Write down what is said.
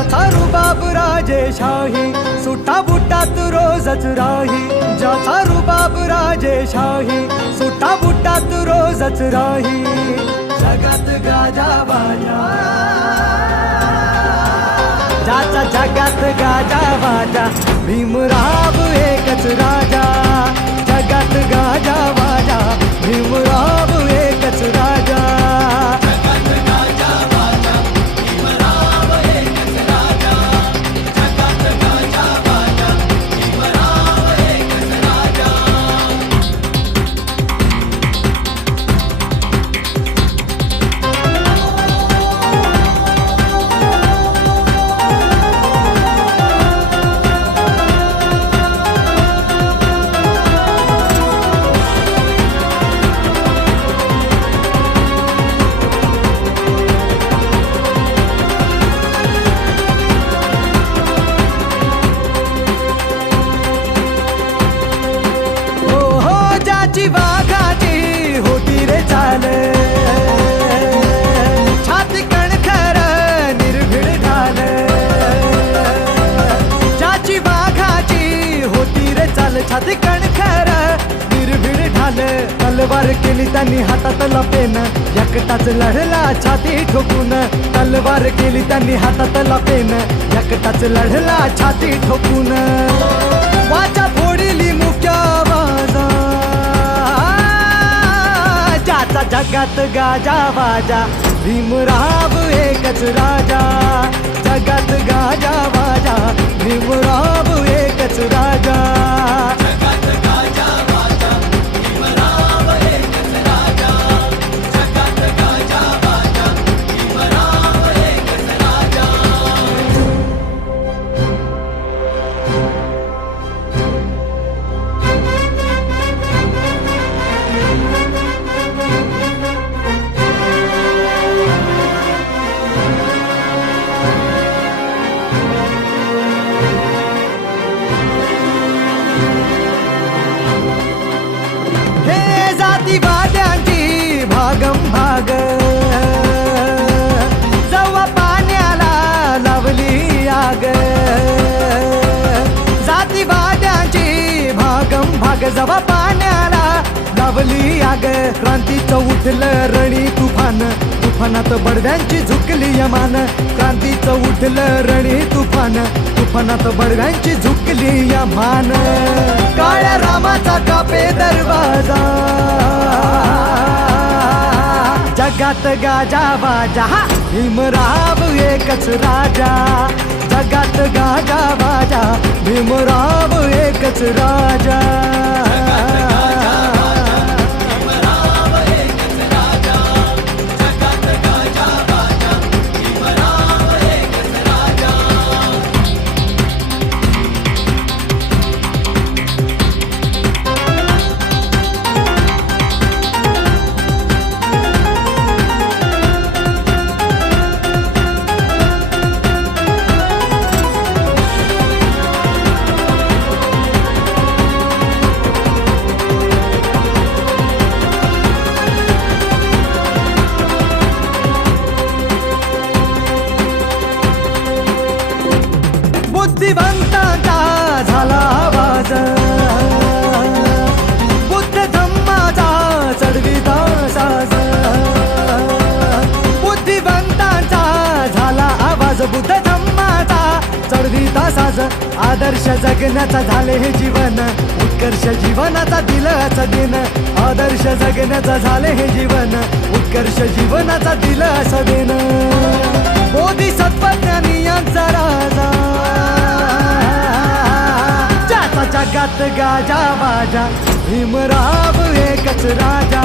ज्याचा रुबाब राजेशाही सुट्टा बुट्टात रोजच राही ज्याचा रुबाब राजेशाही सुट्टा बुट्टात रोजच राही जगात गाजा बाजा ज्याचा जगात गाजा बाजा भीमराव एकच राजा जगात गाजा बाजा भीमराव एकच राजा वाघाची होती रे चाल छाती कणखर निर्भीड ढाल ज्याची वाघाची होती रे चाल छाती कणखर निर्भीड ढाल तलवार केली त्यांनी हातात लपेन एकटाच लढला छाती ठोकून तलवार केली त्यांनी हातात लपेन एकटाच लढला छाती ठोकून वाचा फोडली मुख्य आवाजा ज्याचा जगात गाजा बाजा भीमराव एकच राजा जगात गाजा बाजा भीमराव एकच राजा जगात गाजा बाजा भीमराव एकच राजा जगात गाजा बाजा भीमराव एकच राजा जातीवाद्यांची भागम भाग जवा पाण्याला लावली आग जातीवाद्यांची भागम भाग जवा पाण्याला लावली आग क्रांतीचं उठलं रणी तुफान तुफानात बडव्यांची झुकली यमान क्रांतीचं उठलं रणी तुफान तुफानात बडव्यांची झुकली यमान काळ्या रामाचा कापे दरवाजा जगात गाजा बाजा भीमराव एकच राजा जगात गाजा बाजा भीमराव एकच राजा बुद्धिवंतांचा झाला आवाज बुद्ध धम्माचा चढविता साज बुद्धिवंतांचा झाला आवाज बुद्ध धम्माचा चढविता साज आदर्श जगण्याचा झाले हे जीवन उत्कर्ष जीवनाचा दिलाच दिन आदर्श जगण्याचा झाले हे जीवन उत्कर्ष जीवनाचा दिलाच दिन बोधिसत्वज्ञानी यांचा राजा जगात गाजा बाजा भीमराव एकच राजा